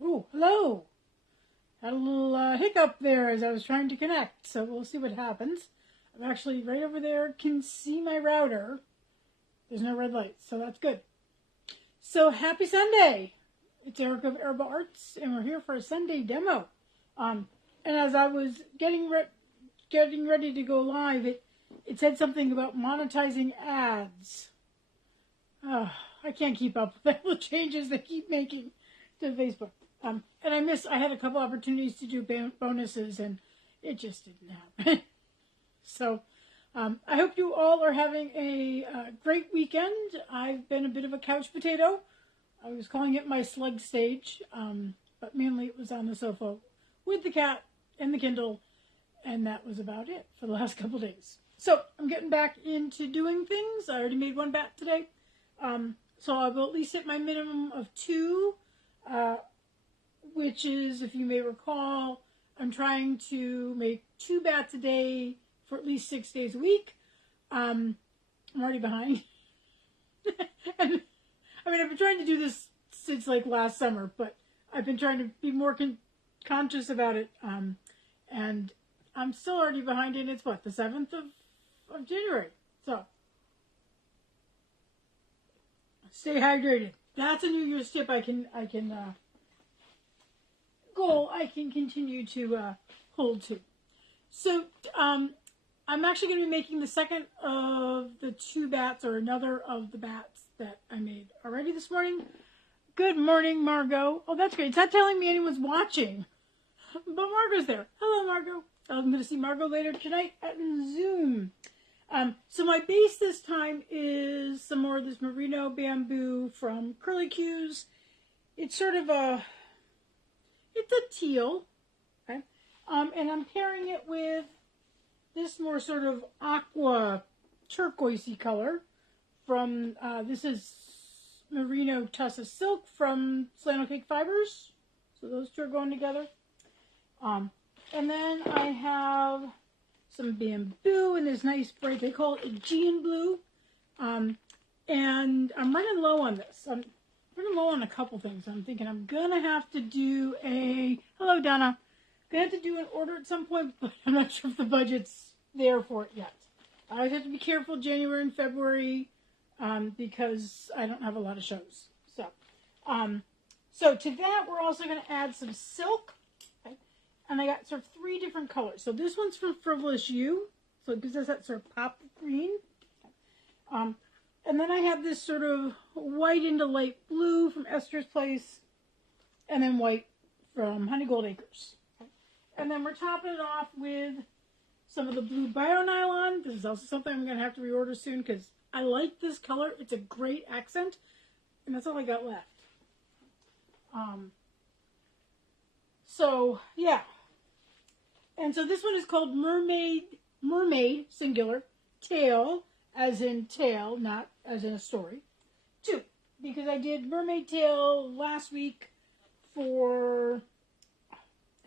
Oh, hello. Had a little hiccup there as I was trying to connect, so we'll see what happens. I'm actually right over there, can see my router. There's no red light, so that's good. So happy Sunday! It's Erica of Herba Arts, and we're here for a Sunday demo. And as I was getting ready to go live, it said something about monetizing ads. I can't keep up with all the changes they keep making to Facebook. And I had a couple opportunities to do bonuses, and it just didn't happen. So I hope you all are having a great weekend. I've been a bit of a couch potato. I was calling it my slug stage, but mainly it was on the sofa with the cat and the Kindle, and that was about it for the last couple days. So I'm getting back into doing things. I already made one bat today. So I will at least hit my minimum of 2, which is, if you may recall, I'm trying to make 2 bats a day for at least 6 days a week. I'm already behind. And, I've been trying to do this since like last summer, but I've been trying to be more conscious about it. And I'm still already behind, and it's what, the 7th of January. So stay hydrated. That's a New Year's tip I can continue to hold to. So I'm actually going to be making the second of the 2 bats, or another of the bats that I made already this morning. Good morning, Margot. Oh, that's great. It's not telling me anyone's watching, but Margot's there. Hello, Margot. I'm going to see Margot later tonight at Zoom. So my base this time is some more of this merino bamboo from Curly Cues. It's sort of it's a teal, okay? And I'm pairing it with this more sort of aqua turquoisey color from, this is merino tussa silk from Flannel Cake Fibers. So those two are going together. And then I have some bamboo in this nice bright, they call it Aegean blue. And I'm running low on this. I'm running low on a couple things. I'm thinking I'm going to have to do hello Donna, going to have to do an order at some point, but I'm not sure if the budget's there for it yet. I have to be careful January and February, because I don't have a lot of shows. So to that, we're also going to add some silk. And I got sort of 3 different colors. So this one's from Frivolous You. So it gives us that sort of pop green. And then I have this sort of white into light blue from Esther's Place. And then white from Honey Gold Acres. And then we're topping it off with some of the blue bio nylon. This is also something I'm going to have to reorder soon because I like this color. It's a great accent. And that's all I got left. So, yeah. And so this one is called Mermaid, singular, Tale, as in tale, not as in a story, 2. Because I did Mermaid Tale last week for, I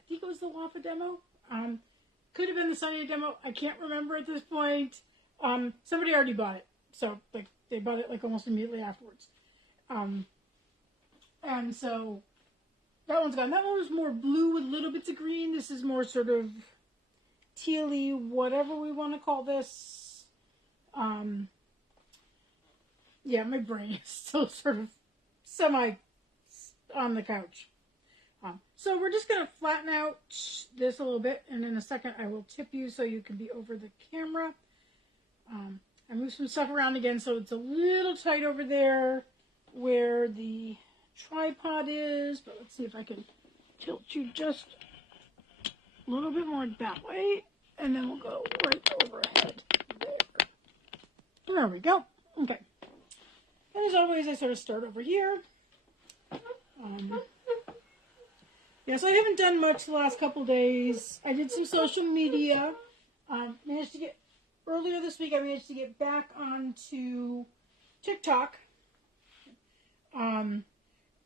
think it was the Wafa demo. Could have been the Sunday demo. I can't remember at this point. Somebody already bought it. So, they bought it, almost immediately afterwards. And so that one's gone. That one was more blue with little bits of green. This is more sort of tealy, whatever we want to call this. Yeah, my brain is still sort of semi on the couch. So we're just going to flatten out this a little bit, and in a second I will tip you so you can be over the camera. I moved some stuff around again, so it's a little tight over there where the tripod is, but let's see if I can tilt you just a little bit more that way, and then we'll go right overhead there. There we go. Okay. And as always, I sort of start over here. So I haven't done much the last couple days. I did some social media. Earlier this week, I managed to get back onto TikTok.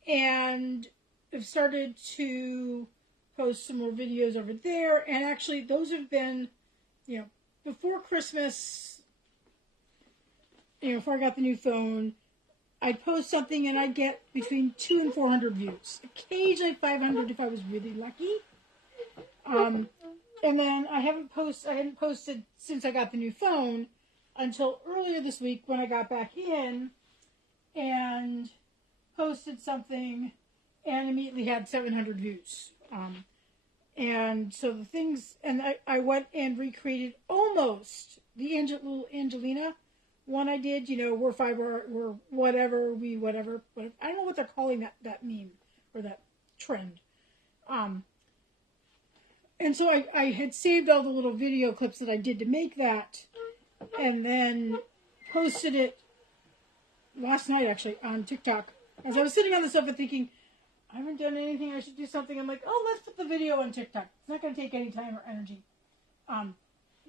And I've started to post some more videos over there. And actually, those have been, before Christmas, before I got the new phone, I'd post something and I'd get between 200 and 400 views. Occasionally 500 if I was really lucky. And then I hadn't posted since I got the new phone until earlier this week when I got back in and posted something and immediately had 700 views. And so the things, and I went and recreated almost the little Angelina one I did, we're fiber, we're whatever, whatever. I don't know what they're calling that meme or that trend. And so I had saved all the little video clips that I did to make that and then posted it last night, actually, on TikTok. As I was sitting on the sofa thinking, I haven't done anything, I should do something. I'm like, oh, let's put the video on TikTok. It's not going to take any time or energy.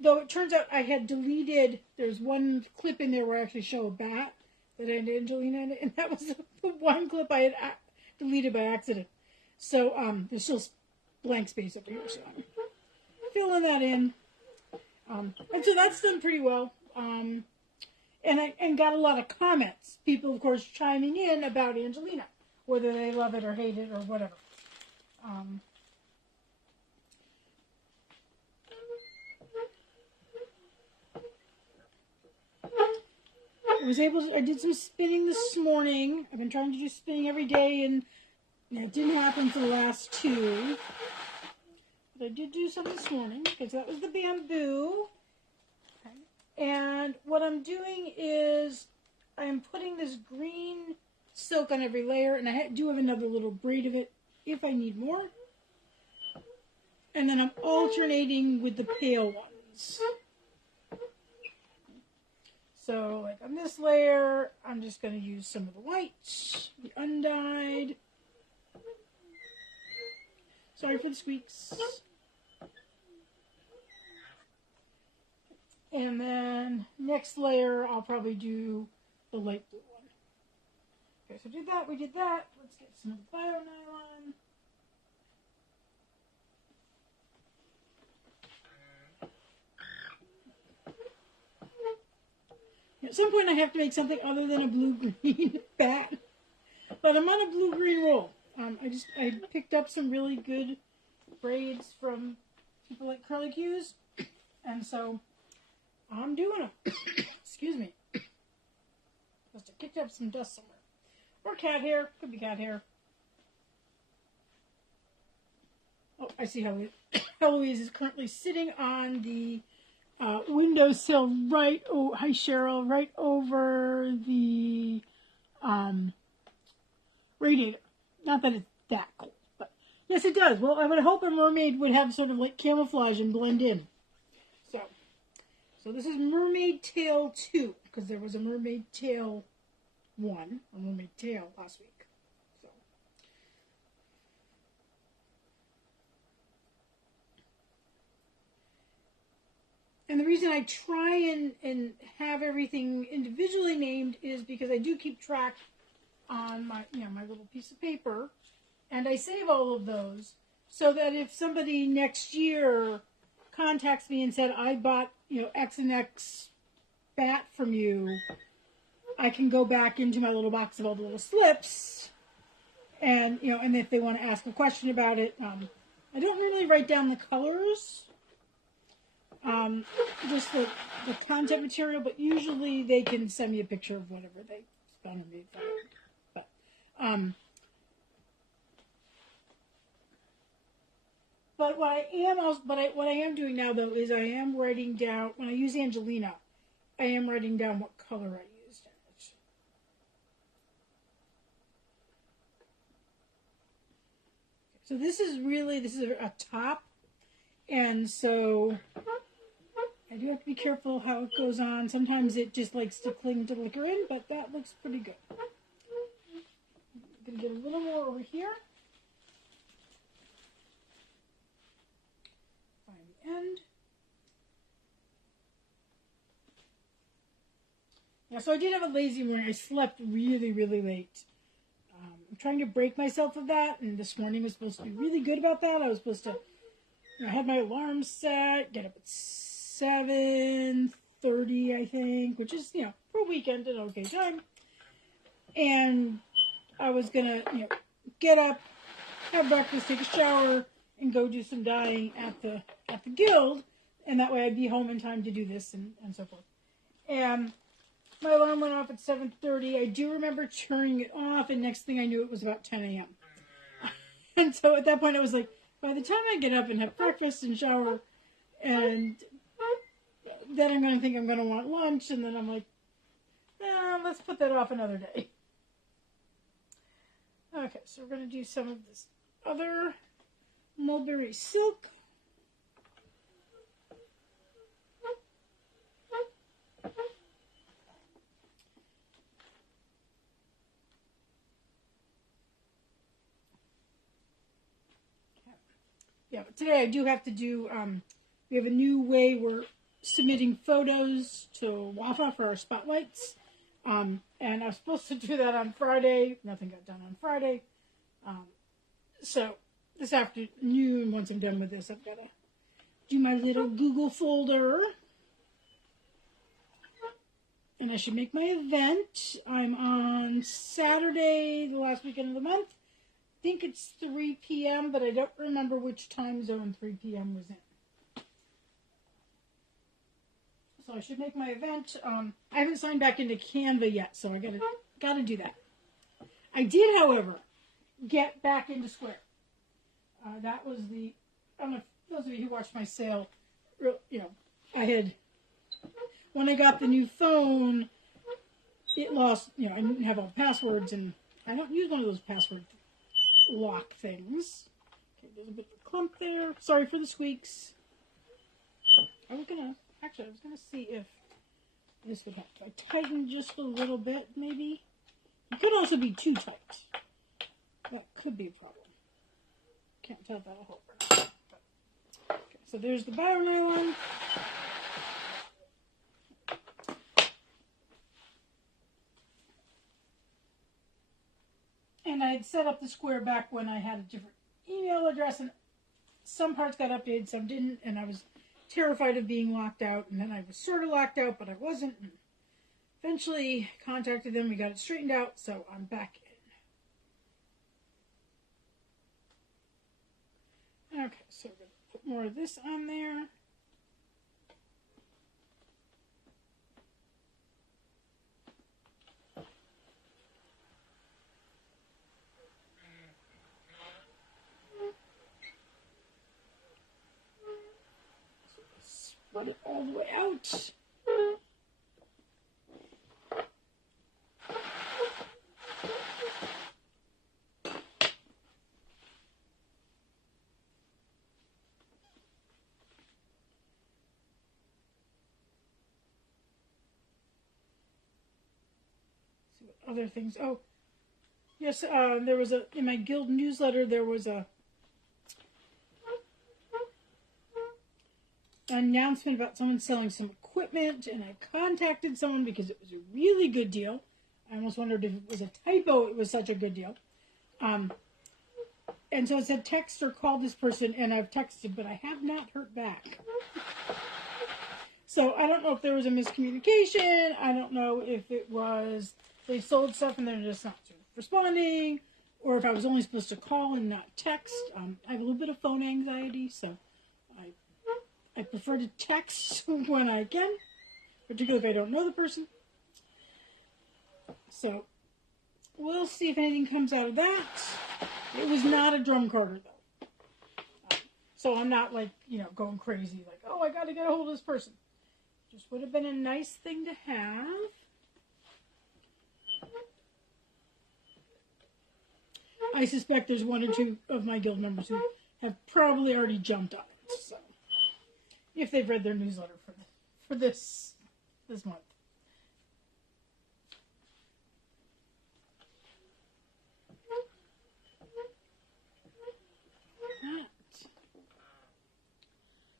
Though it turns out I had deleted, there's one clip in there where I actually show a bat that had Angelina in it, and that was the one clip I had deleted by accident. So there's still blank space up here, so I'm filling that in. And so that's done pretty well. And got a lot of comments. People, of course, chiming in about Angelina, whether they love it or hate it or whatever. I did some spinning this morning. I've been trying to do spinning every day, and it didn't happen for the last 2. But I did do some this morning, because that was the bamboo. Okay. And what I'm doing is I'm putting this green silk on every layer, and I do have another little braid of it if I need more. And then I'm alternating with the pale ones. So, like on this layer, I'm just going to use some of the white, the undyed. Sorry for the squeaks. And then next layer, I'll probably do the light blue one. Okay, so we did that. Let's get some bio nylon. At some point I have to make something other than a blue-green bat. But I'm on a blue-green roll. I picked up some really good braids from people like Curly Cues. And so I'm doing them. Excuse me. Must have kicked up some dust somewhere. Or cat hair. Could be cat hair. Oh, I see how Eloise is currently sitting on the windowsill hi Cheryl, right over the radiator. Not that it's that cold, but yes, it does. Well, I would hope a mermaid would have sort of like camouflage and blend in. So this is Mermaid Tail 2, because there was a Mermaid Tail 1, or Mermaid Tail last week. So. And the reason I try and have everything individually named is because I do keep track on my little piece of paper, and I save all of those so that if somebody next year contacts me and said, I bought, X and X bat from you, I can go back into my little box of all the little slips, and, and if they want to ask a question about it, I don't really write down the colors, just the content material, but usually they can send me a picture of whatever they spun and made. But what I am doing now though is I am writing down, when I use Angelina, I am writing down what color I used in it. So this is a top, and so I do have to be careful how it goes on. Sometimes it just likes to cling to the liquor in, but that looks pretty good. I'm going to get a little more over here. Find the end. Yeah, so I did have a lazy morning. I slept really, really late. I'm trying to break myself of that, and this morning was supposed to be really good about that. I was supposed to, I had my alarm set, get up at 7:30, I think, which is, for a weekend, an okay time. and I was gonna, get up, have breakfast, take a shower, and go do some dyeing at the guild, and that way I'd be home in time to do this and so forth. And my alarm went off at 7:30. I do remember turning it off, and next thing I knew, it was about 10 a.m. And so at that point, I was like, by the time I get up and have breakfast and shower, and then I'm going to think I'm going to want lunch, and then I'm like, let's put that off another day. Okay, so we're going to do some of this other mulberry silk. Yeah, but today I do have to do, we have a new way we're submitting photos to WAFA for our spotlights. And I was supposed to do that on Friday. Nothing got done on Friday. So this afternoon, once I'm done with this, I've got to do my little Google folder. And I should make my event. I'm on Saturday, the last weekend of the month. I think it's 3 p.m., but I don't remember which time zone 3 p.m. was in. So I should make my event. I haven't signed back into Canva yet, so I gotta do that. I did, however, get back into Square. That was I don't know if those of you who watched my sale, when I got the new phone, it lost, I didn't have all the passwords, and I don't use one of those password lock things. Okay, there's a bit of a clump there. Sorry for the squeaks. I was gonna see if this would help. If I tighten just a little bit, maybe. It could also be too tight. That could be a problem. Can't tell if that'll hold or not. Okay, so there's the BioNylon. And I had set up the Square back when I had a different email address, and some parts got updated, some didn't, and I was terrified of being locked out, and then I was sort of locked out, but I wasn't, and eventually contacted them, we got it straightened out, so I'm back in. Okay, so we're going to put more of this on there. Spread it all the way out. See what other things. Oh, yes. There was in my guild newsletter. There was an announcement about someone selling some equipment, and I contacted someone because it was a really good deal. I almost wondered if it was a typo. It was such a good deal. And so it said text or call this person, and I've texted, but I have not heard back. So I don't know if there was a miscommunication. I don't know if it was they sold stuff and they're just not responding, or if I was only supposed to call and not text. I have a little bit of phone anxiety, so I prefer to text when I can, particularly if I don't know the person. So we'll see if anything comes out of that. It was not a drum quarter, though. So I'm not going crazy, like, oh, I got to get a hold of this person. Just would have been a nice thing to have. I suspect there's one or two of my guild members who have probably already jumped on it. So if they've read their newsletter for this month.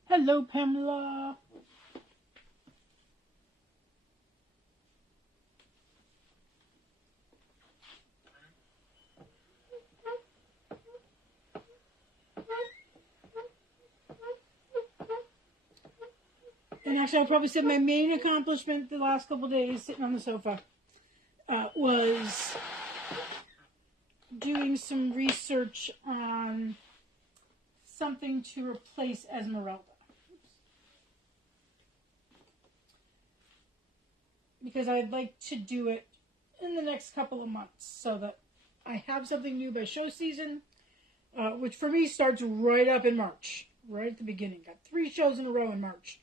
Hello, Pamela. And actually, I'll probably say my main accomplishment the last couple of days, sitting on the sofa, was doing some research on something to replace Esmeralda. Because I'd like to do it in the next couple of months so that I have something new by show season, which for me starts right up in March, right at the beginning. Got 3 shows in a row in March.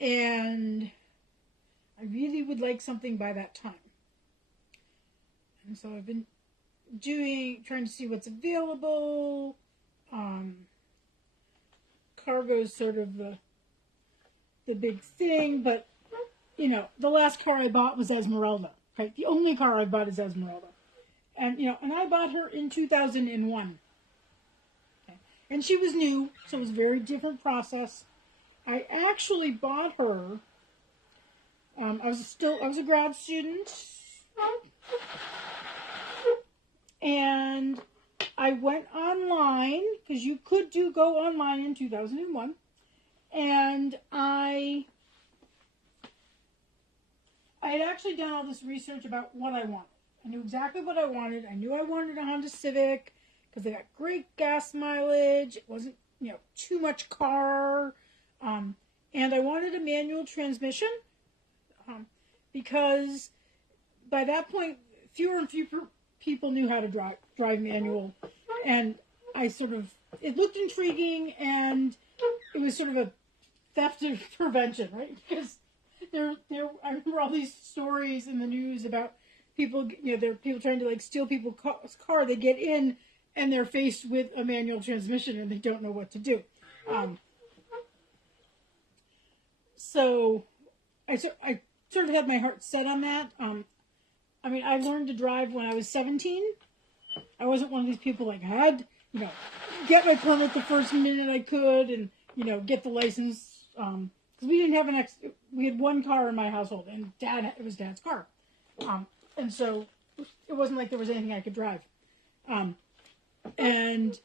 And I really would like something by that time. And so I've been trying to see what's available. Cargo's sort of the big thing, but you know, the last car I bought was Esmeralda. Right, the only car I bought is Esmeralda, and you know, and I bought her in 2001. Okay. And she was new, so it was a very different process. I actually bought her. I was a grad student, and I went online because you could go online in 2001, and I had actually done all this research about what I wanted. I knew exactly what I wanted. I knew I wanted a Honda Civic because they got great gas mileage. It wasn't, you know, too much car, and I wanted a manual transmission. Because by that point, fewer and fewer people knew how to drive manual, and it looked intriguing, and it was sort of a theft of prevention, right? Because I remember all these stories in the news about people, you know, there are people trying to like steal people's car. They get in and they're faced with a manual transmission and they don't know what to do. So I sort of had my heart set on that. I mean, I learned to drive when I was 17. I wasn't one of these people like, I had, you know, get my permit the first minute I could and, you know, get the license. Because we didn't have we had one car in my household, and it was Dad's car. And so it wasn't like there was anything I could drive. And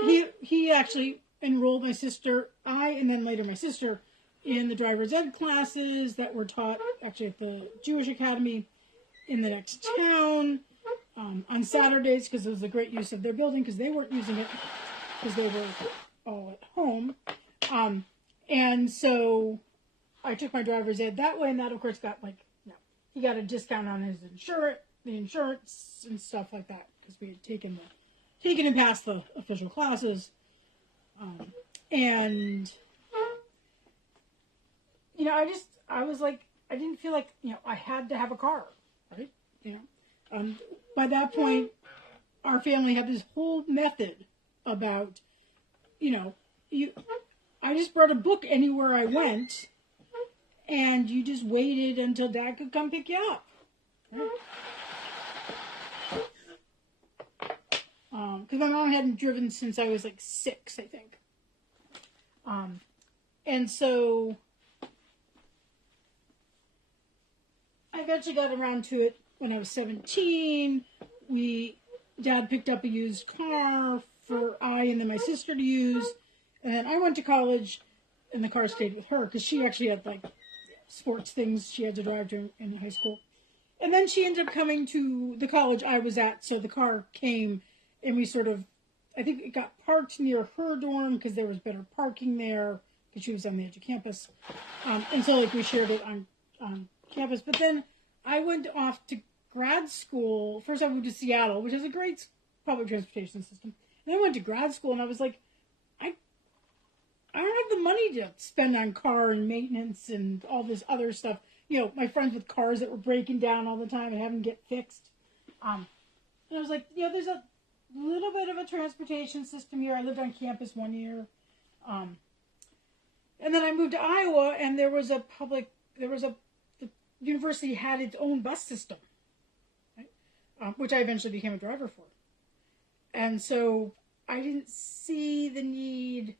he actually enrolled my sister, and then later my sister, in the driver's ed classes that were taught actually at the Jewish Academy in the next town on Saturdays, because it was a great use of their building because they weren't using it because they were all at home. And so I took my driver's ed that way, and that of course got he got a discount on his insurance and stuff like that because we had taken and passed the official classes. And you know, I was like, I didn't feel like, you know, I had to have a car, right? You know, by that point, our family had this whole method about, you know, I just brought a book anywhere I went, and you just waited until Dad could come pick you up. Because my mom hadn't driven since I was like 6, I think. And so I eventually got around to it when I was 17. Dad picked up a used car for and then my sister to use. And then I went to college, and the car stayed with her because she actually had like sports things she had to drive to in high school. And then she ended up coming to the college I was at, so the car came, and we I think it got parked near her dorm because there was better parking there because she was on the edge of campus. And so like we shared it on campus. But then I went off to grad school. First I moved to Seattle, which has a great public transportation system. And I went to grad school, and I was like, I don't have the money to spend on car and maintenance and all this other stuff. You know, my friends with cars that were breaking down all the time and having to get fixed. And I was like, you know, there's a little bit of a transportation system here. I lived on campus 1 year. And then I moved to Iowa, and the university had its own bus system, right? Which I eventually became a driver for. And so I didn't see the need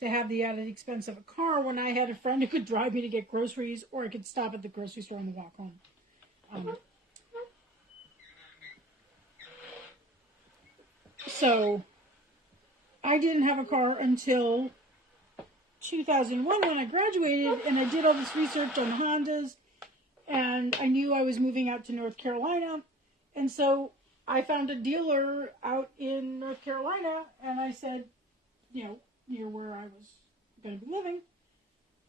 to have the added expense of a car when I had a friend who could drive me to get groceries, or I could stop at the grocery store on the walk home. So I didn't have a car until 2001 when I graduated, and I did all this research on Hondas, and I knew I was moving out to North Carolina, and so I found a dealer out in North Carolina, and I said, near where I was going to be living,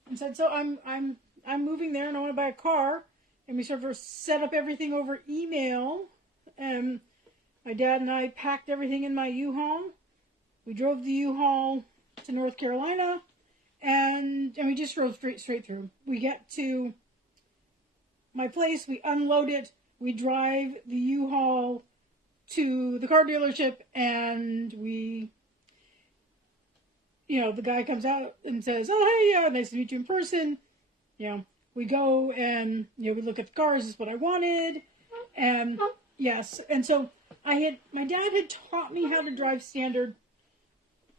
and said, so I'm moving there, and I want to buy a car, and we sort of set up everything over email, and my dad and I packed everything in my U-Haul. We drove the U-Haul to North Carolina, and we just drove straight through. We get to my place, we unload it, we drive the U-Haul to the car dealership, and the guy comes out and says, oh, hey, nice to meet you in person. We go and, we look at the cars, this is what I wanted. And yes, and so my dad had taught me how to drive standard,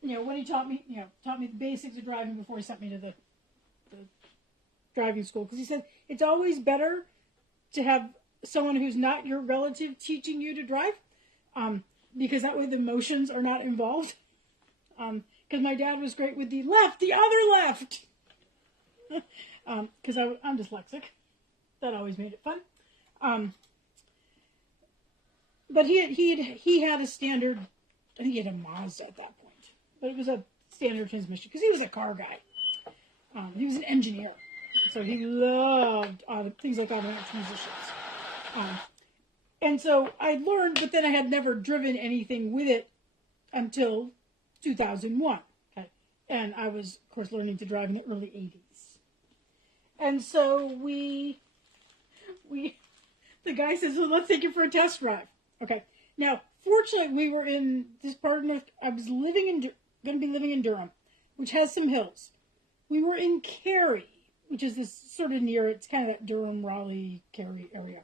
when he taught me the basics of driving before he sent me to the driving school. Because he said, it's always better to have someone who's not your relative teaching you to drive, because that way the emotions are not involved. Because my dad was great with the other left. Because I'm dyslexic. That always made it fun. But he had a standard, I think he had a Mazda at that point. But it was a standard transmission because he was a car guy. He was an engineer. So he loved things like automatic transmissions. And so I learned, but then I had never driven anything with it until 2001. Okay? And I was, of course, learning to drive in the early 80s. And so the guy says, well, let's take you for a test drive. Okay. Now, fortunately, we were in this part of North, I was going to be living in Durham, which has some hills. We were in Cary, which is this sort of near, it's kind of that Durham, Raleigh, Cary area.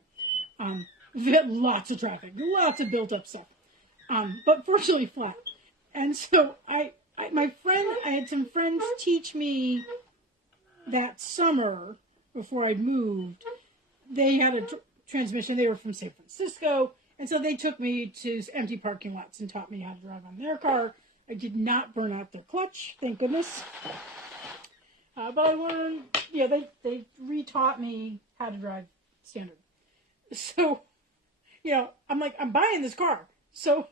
Lots of traffic, lots of built up stuff. But fortunately flat. And so I had some friends teach me that summer before I'd moved. They had a transmission. They were from San Francisco. And so they took me to empty parking lots and taught me how to drive on their car. I did not burn out their clutch, thank goodness. But I learned, they retaught me how to drive standard. So, I'm like, I'm buying this car. So,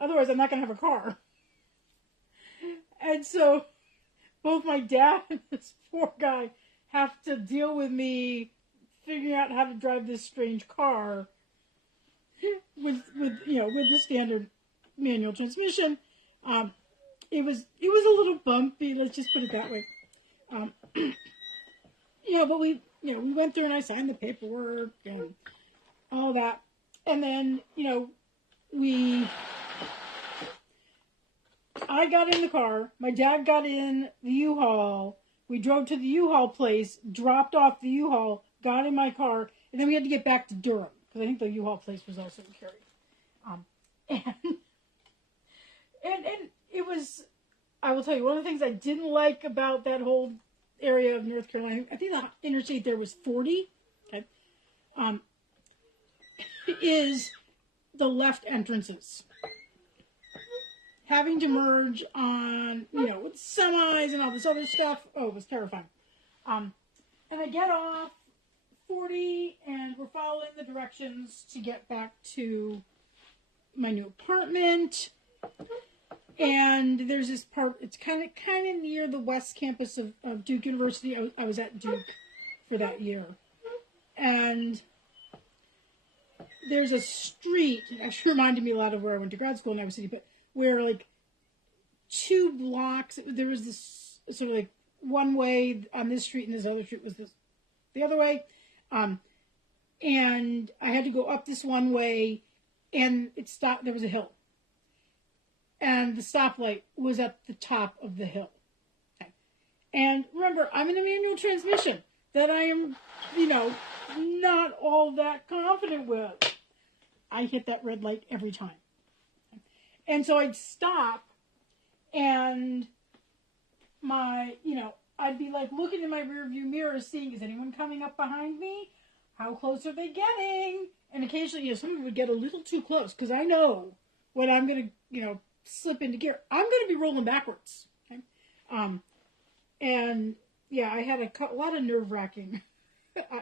otherwise I'm not going to have a car. And so, both my dad and this poor guy have to deal with me figuring out how to drive this strange car with the standard manual transmission. It was a little bumpy, let's just put it that way. But we went through and I signed the paperwork and all that. And then, I got in the car, my dad got in the U-Haul, we drove to the U-Haul place, dropped off the U-Haul, got in my car, and then we had to get back to Durham, because I think the U-Haul place was also in Cary. And it was, I will tell you, one of the things I didn't like about that whole area of North Carolina, I think the interstate there was 40, okay, is the left entrances. Having to merge on, with semis and all this other stuff, it was terrifying. And I get off 40, and we're following the directions to get back to my new apartment. And there's this part, it's kind of near the west campus of Duke University. I was at Duke for that year. And there's a street, it actually reminded me a lot of where I went to grad school in Iowa City, but where like 2 blocks, there was this sort of like one way on this street and this other street was the other way. And I had to go up this one way and it stopped, there was a hill. And the stoplight was at the top of the hill. Okay. And remember, I'm in a manual transmission that I am, not all that confident with. I hit that red light every time. And so I'd stop and I'd be like looking in my rearview mirror, seeing, is anyone coming up behind me? How close are they getting? And occasionally, someone would get a little too close because I know when I'm going to, slip into gear, I'm going to be rolling backwards. Okay? And yeah, I had a lot of nerve-wracking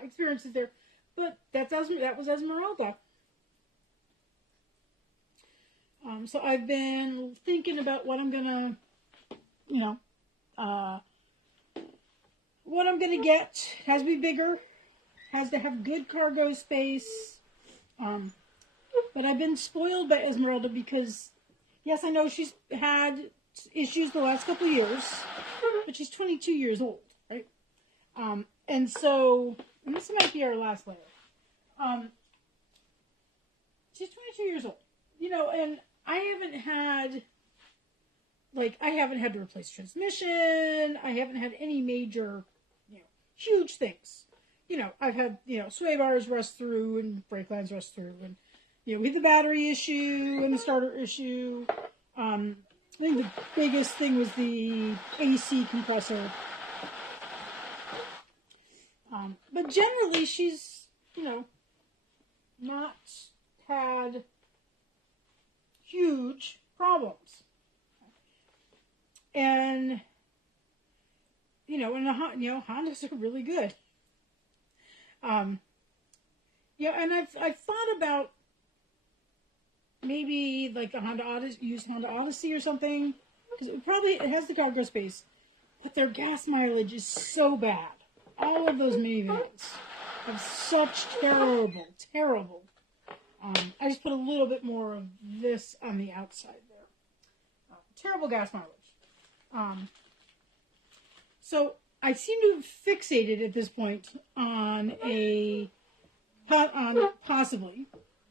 experiences there. But that was Esmeralda. So I've been thinking about what I'm gonna, you know, what I'm gonna get. Has to be bigger, has to have good cargo space. But I've been spoiled by Esmeralda because, yes, I know she's had issues the last couple of years, but she's 22 years old, right? And so, and this might be our last layer. She's 22 years old, and I haven't had to replace transmission. I haven't had any major, huge things. I've had, sway bars rust through and brake lines rust through, and, we had the battery issue and the starter issue. I think the biggest thing was the AC compressor. But generally, she's, not had huge problems. And, Hondas are really good. And I've thought about maybe like a Honda Odyssey or something, because it has the cargo space, but their gas mileage is so bad. All of those minivans have such terrible. I just put a little bit more of this on the outside there. Terrible gas mileage. So I seem to have fixated at this point on possibly,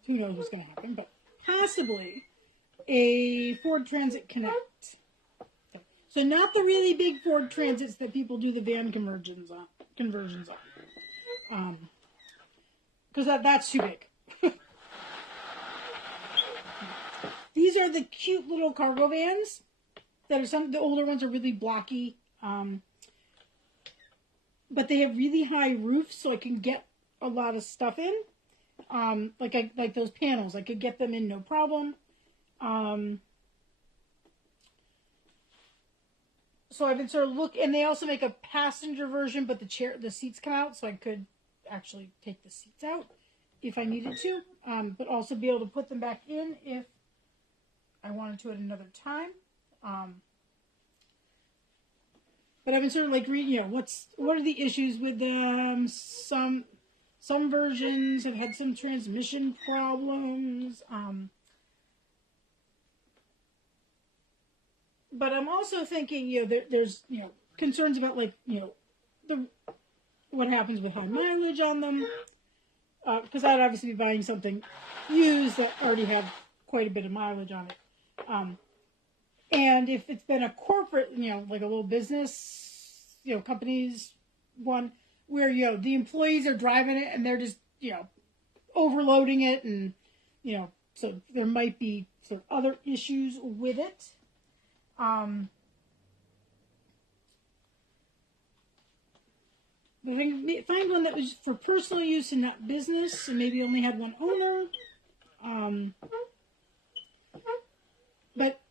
who knows what's going to happen, but possibly a Ford Transit Connect. So not the really big Ford Transits that people do the van conversions on. Because that's too big. These are the cute little cargo vans that are the older ones are really blocky. But they have really high roofs, so I can get a lot of stuff in. Like those panels, I could get them in no problem. So I've been sort of and they also make a passenger version, but the seats come out, so I could actually take the seats out if I needed to, but also be able to put them back in if I wanted to at another time. But I've been sort of like reading, what are the issues with them? Some versions have had some transmission problems. But I'm also thinking, there's concerns about what happens with high mileage on them, because I'd obviously be buying something used that already had quite a bit of mileage on it. And if it's been a corporate, like a little business, companies one where, the employees are driving it and they're just, overloading it. And, so there might be sort of other issues with it. But if I can find one that was for personal use and not business, and maybe only had one owner. But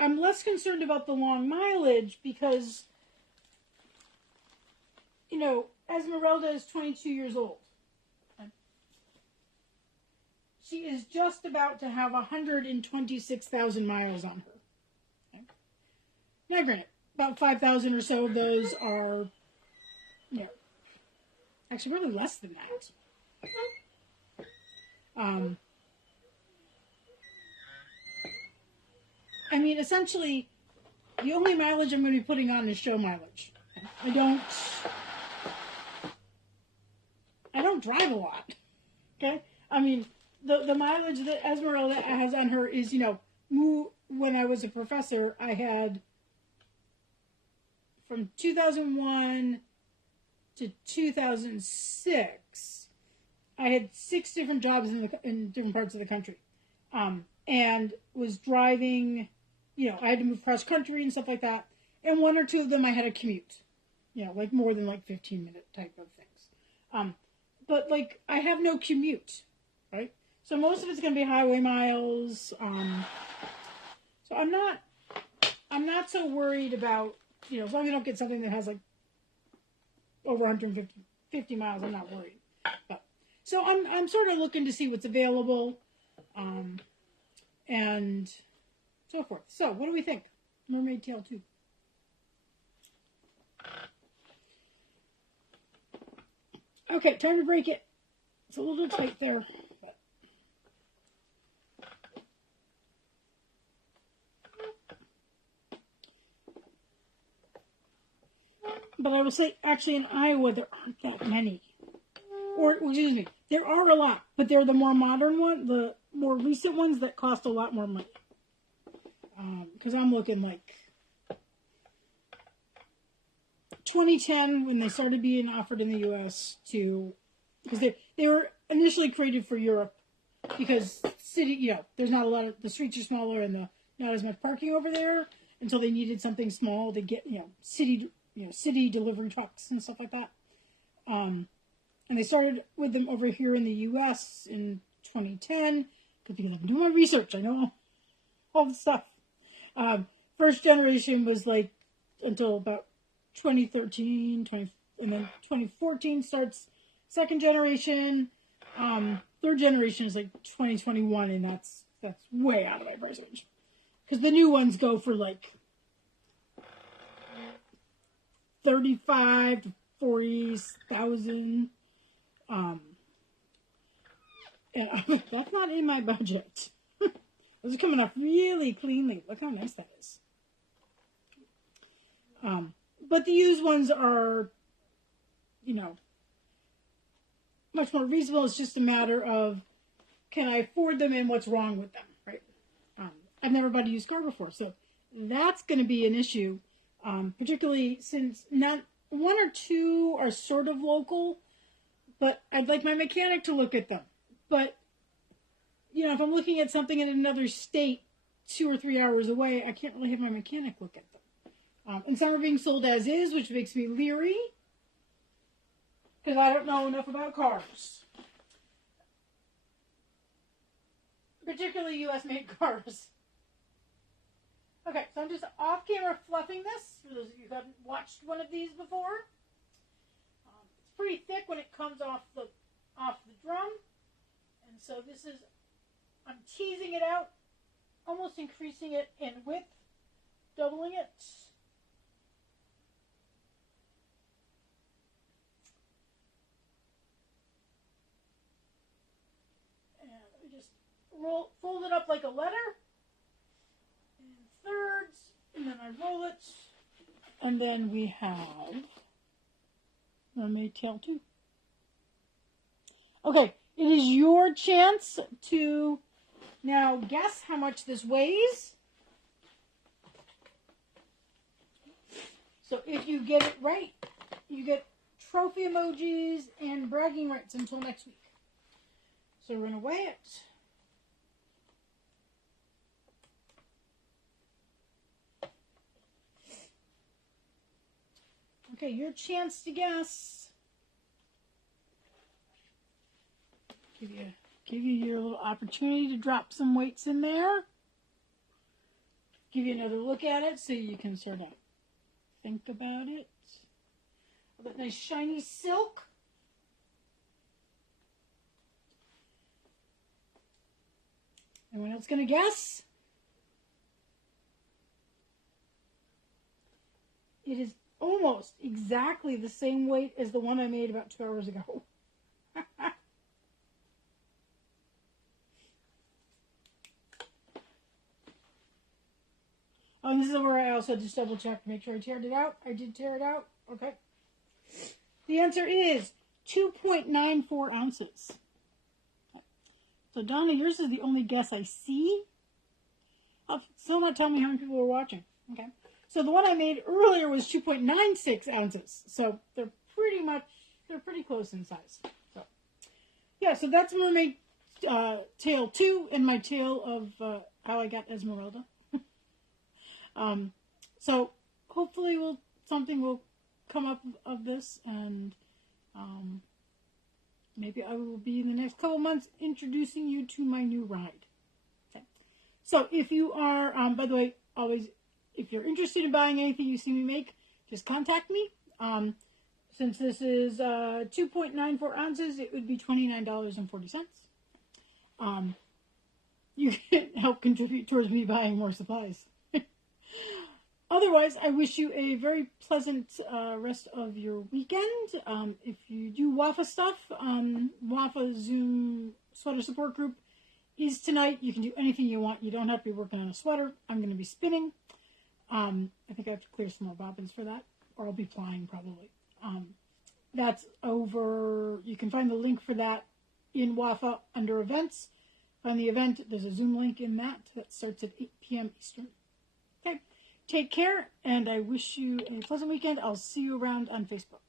I'm less concerned about the long mileage because, Esmeralda is 22 years old. She is just about to have 126,000 miles on her. Okay. Now, granted, about 5,000 or so of those are, actually really less than that. Essentially, the only mileage I'm going to be putting on is show mileage. I don't drive a lot. Okay? The mileage that Esmeralda has on her is, when I was a professor, I had from 2001 to 2006, I had 6 different jobs in different parts of the country. And was driving, I had to move cross country and stuff like that. And 1 or 2 of them I had a commute, more than 15-minute type of things. But I have no commute, right? So most of it's going to be highway miles. So I'm not so worried about, as long as I don't get something that has over 150 50 miles, I'm not worried. But, so I'm sort of looking to see what's available, and so forth. So what do we think? Mermaid Tail 2. Okay, time to break it. It's a little tight there. But I will say, actually, in Iowa, there aren't that many. Or, excuse me, there are a lot, but they're the more modern ones, the more recent ones that cost a lot more money. Because I'm looking like 2010 when they started being offered in the U.S. to, because they were initially created for Europe because there's not a lot of, the streets are smaller and not as much parking over there, and so they needed something small to get, city delivery trucks and stuff like that. And they started with them over here in the U.S. in 2010 because I've been doing my research. I know all the stuff. First generation was like until about 2013, and then 2014 starts second generation. Third generation is like 2021, and that's way out of my price range. Because the new ones go for like 35 to 40,000. And that's not in my budget. Those are coming off really cleanly. Look how nice that is. But the used ones are, much more reasonable. It's just a matter of, can I afford them and what's wrong with them, right? I've never bought a used car before, so that's going to be an issue, particularly since not one or two are sort of local, but I'd like my mechanic to look at them. But, if I'm looking at something in another state 2 or 3 hours away, I can't really have my mechanic look at them. And some are being sold as is, which makes me leery, because I don't know enough about cars. Particularly U.S.-made cars. Okay, so I'm just off-camera fluffing this, for those of you who haven't watched one of these before. It's pretty thick when it comes off the drum. And so I'm teasing it out, almost increasing it in width, doubling it. And we just fold it up like a letter in thirds, and then I roll it, and then we have Mermaid Tail 2. Okay, it is your chance to now guess how much this weighs. So if you get it right, you get trophy emojis and bragging rights until next week. So we're going to weigh it. Okay, your chance to guess. Give you your little opportunity to drop some weights in there. Give you another look at it so you can sort of think about it. That nice shiny silk. Anyone else going to guess? It is almost exactly the same weight as the one I made about 2 hours ago. Oh, this is where I also just double check to make sure I teared it out. I did tear it out. Okay. The answer is 2.94 ounces. So, Donna, yours is the only guess I see. Someone tell me how many people are watching. Okay. So the one I made earlier was 2.96 ounces. So they're pretty close in size. So, yeah, so that's Mermaid Tail 2 and my tale of how I got Esmeralda. So hopefully something will come up of this, and maybe I will be in the next couple months introducing you to my new ride. Okay. So if you are, by the way, always, if you're interested in buying anything you see me make, just contact me. Since this is 2.94 ounces, it would be $29.40. You can help contribute towards me buying more supplies. Otherwise, I wish you a very pleasant rest of your weekend. If you do WAFA stuff, WAFA Zoom sweater support group is tonight. You can do anything you want. You don't have to be working on a sweater. I'm going to be spinning. I think I have to clear some more bobbins for that, or I'll be flying probably. That's over. You can find the link for that in WAFA under events. Find the event. There's a Zoom link in that starts at 8 p.m. Eastern. Okay. Take care, and I wish you a pleasant weekend. I'll see you around on Facebook.